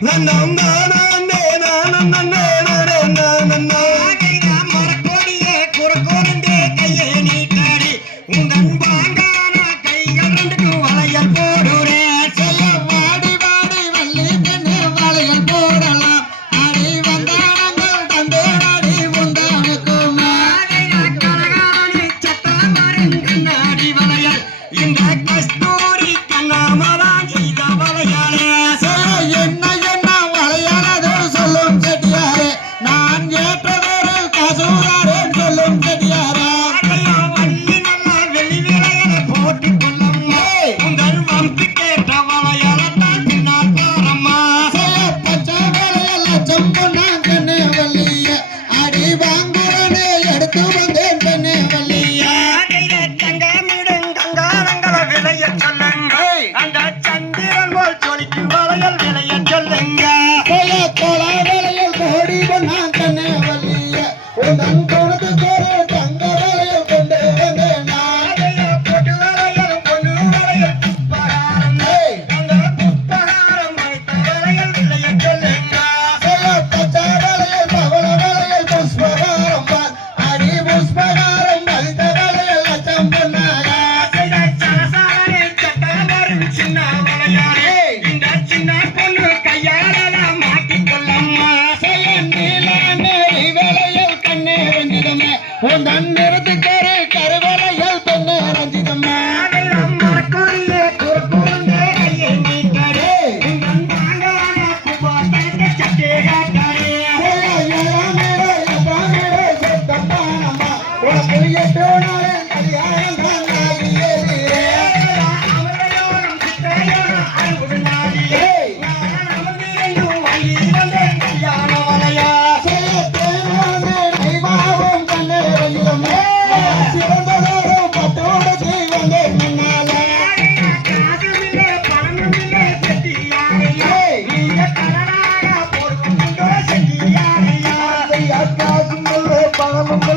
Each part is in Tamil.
La, la, la. சொல்லுங்க அந்த சந்திரன் போல் ஜொலிக்கும் வளையல் ओ नन्नेरे दिगे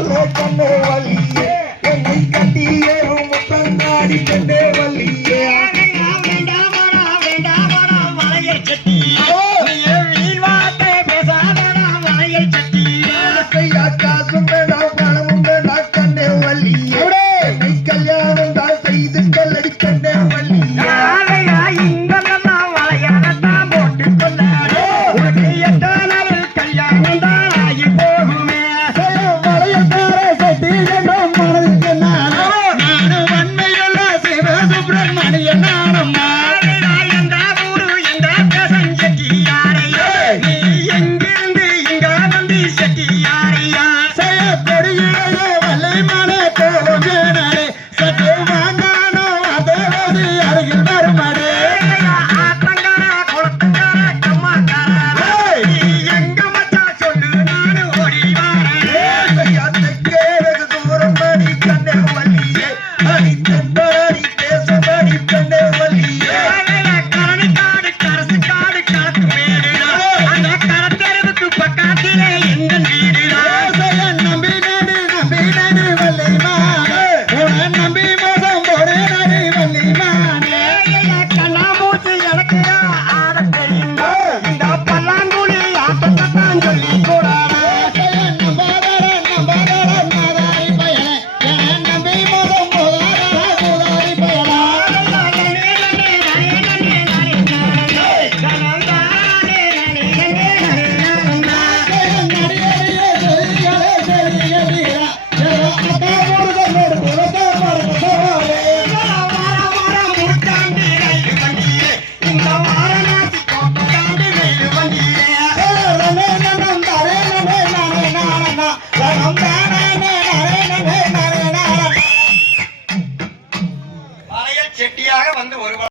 நல்ல கண்ணே என்னை கட்டி ஏறும் முத்தங்காடி கண்ணே வள்ளியே கல்யாணம் கம்பராடி பேசபடி பெண்ணே